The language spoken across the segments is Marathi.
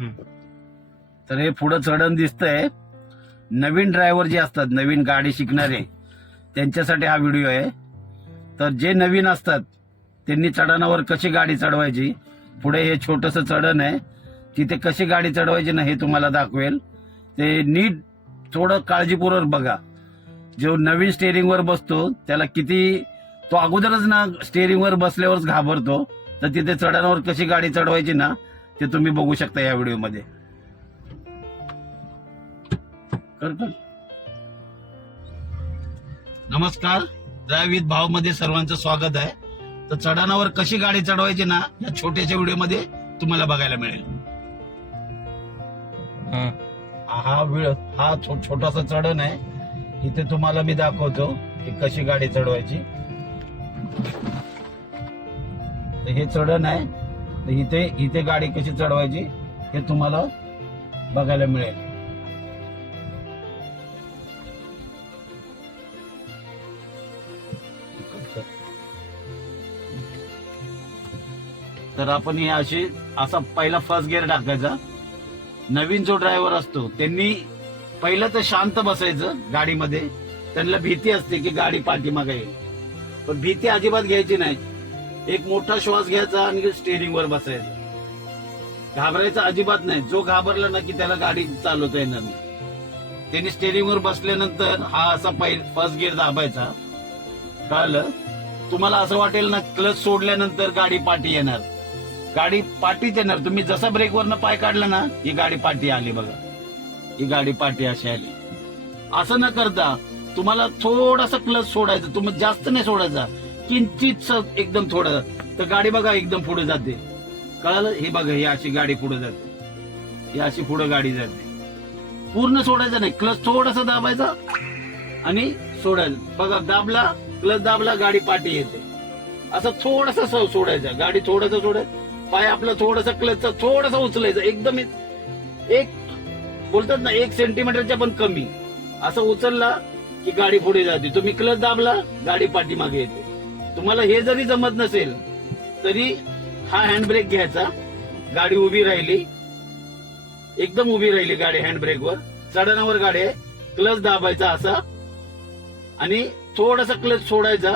तर हे पुढं चढण दिसतंय. नवीन ड्रायव्हर जे असतात नवीन गाडी शिकणारे त्यांच्यासाठी हा व्हिडिओ आहे. तर जे नवीन असतात त्यांनी चढणावर कशी गाडी चढवायची? पुढे हे छोटंसं चढण आहे. तिथे कशी गाडी चढवायची ना हे तुम्हाला दाखवेल. ते नीट थोडं काळजीपूर्वक बघा. जो नवीन स्टेअरिंगवर बसतो त्याला किती तो अगोदरच ना स्टेअरिंगवर बसल्यावरच घाबरतो. तर तिथे चढणावर कशी गाडी चढवायची ना ते तुम्ही बघू शकता या व्हिडिओमध्ये. कर कर. नमस्कार. विथ भावमध्ये सर्वांचं स्वागत आहे. तर चढाणावर कशी गाडी चढवायची ना या छोट्याशा व्हिडिओमध्ये तुम्हाला बघायला मिळेल. हा. वेळ हा छो- छोटासा चढण आहे. इथे तुम्हाला मी दाखवतो की कशी गाडी चढवायची. हे चढण आहे. तर इथे इथे गाडी कशी चढवायची हे तुम्हाला बघायला मिळेल. तर आपण हे अशी असा पहिला फर्स्ट गिअर टाकायचा. नवीन जो ड्रायव्हर असतो त्यांनी पहिलं तर शांत बसायचं गाडीमध्ये. त्यांना भीती असते की गाडी पाठीमागे येईल. पण भीती अजिबात घ्यायची नाही. एक मोठा श्वास घ्यायचा आणि स्टेअरिंग वर बसायचं. घाबरायचं अजिबात नाही. जो घाबरला ना की त्याला गाडी चालवता येणार नाही. त्यांनी स्टेअरिंग वर बसल्यानंतर हा असा पहिला फर्स्ट गिअर दाबायचा. कळलं? तुम्हाला असं वाटेल ना क्लच सोडल्यानंतर गाडी पाठी येणार. गाडी पाठीच येणार. तुम्ही जसा ब्रेकवरनं पाय काढला ना ही गाडी पाठी आली बघा. ही गाडी पाठी अशी आली. असं न करता तुम्हाला थोडासा क्लच सोडायचं. तुम्ही जास्त नाही सोडायचा. किंचित एकदम थोडं. तर गाडी बघा एकदम पुढे जाते. कळालं? हे बघा ही अशी गाडी पुढे जाते. ही अशी पुढे गाडी जाते. पूर्ण सोडायचं नाही. क्लच थोडासा दाबायचा आणि सोडायचं. बघा दाबला क्लच दाबला गाडी पाठी येते. असं थोडासा सोडायचं. गाडी थोडस सोडायचं पाय आपलं थोडस क्लचचा थोडासा उचलायचं. एकदम एक- एक बोलतात ना एक सेंटीमीटरच्या पण कमी. असं उचलला की गाडी पुढे जाते. तुम्ही क्लच दाबला गाडी पाठीमागे येते. तुम्हाला हे जरी जमत नसेल तरी हा हँडब्रेक घ्यायचा. गाडी उभी राहिली. एकदम उभी राहिली गाडी हँडब्रेकवर चढणावर गाडी आहे. क्लच दाबायचा असा. आणि थोडासा क्लच सोडायचा.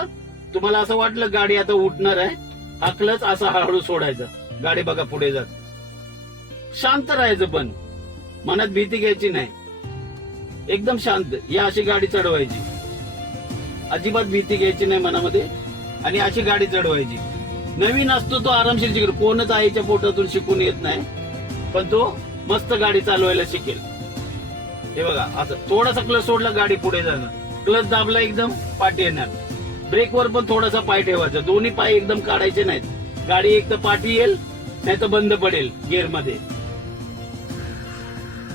तुम्हाला असं वाटलं गाडी आता उठणार आहे. हा क्लच असा हळूहळू सोडायचा. गाडी बघा पुढे जात. शांत राहायचं पण. मनात भीती घ्यायची नाही. एकदम शांत. या अशी गाडी चढवायची. अजिबात भीती घ्यायची नाही मनामध्ये. आणि अशी गाडी चढवायची. नवीन असतो तो आरामशीर शिकेल. कोणच आईच्या पोटातून शिकून येत नाही पण तो मस्त गाडी चालवायला शिकेल. हे बघा असं थोडासा क्लच सोडला गाडी पुढे जाणार. क्लच दाबला एकदम पाठी येणार. ब्रेकवर पण थोडासा पाय ठेवायचा. दोन्ही पाय एकदम काढायचे नाहीत. गाडी एक तर पाठी येईल नाही तर बंद पडेल गिअरमध्ये.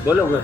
बोलो ग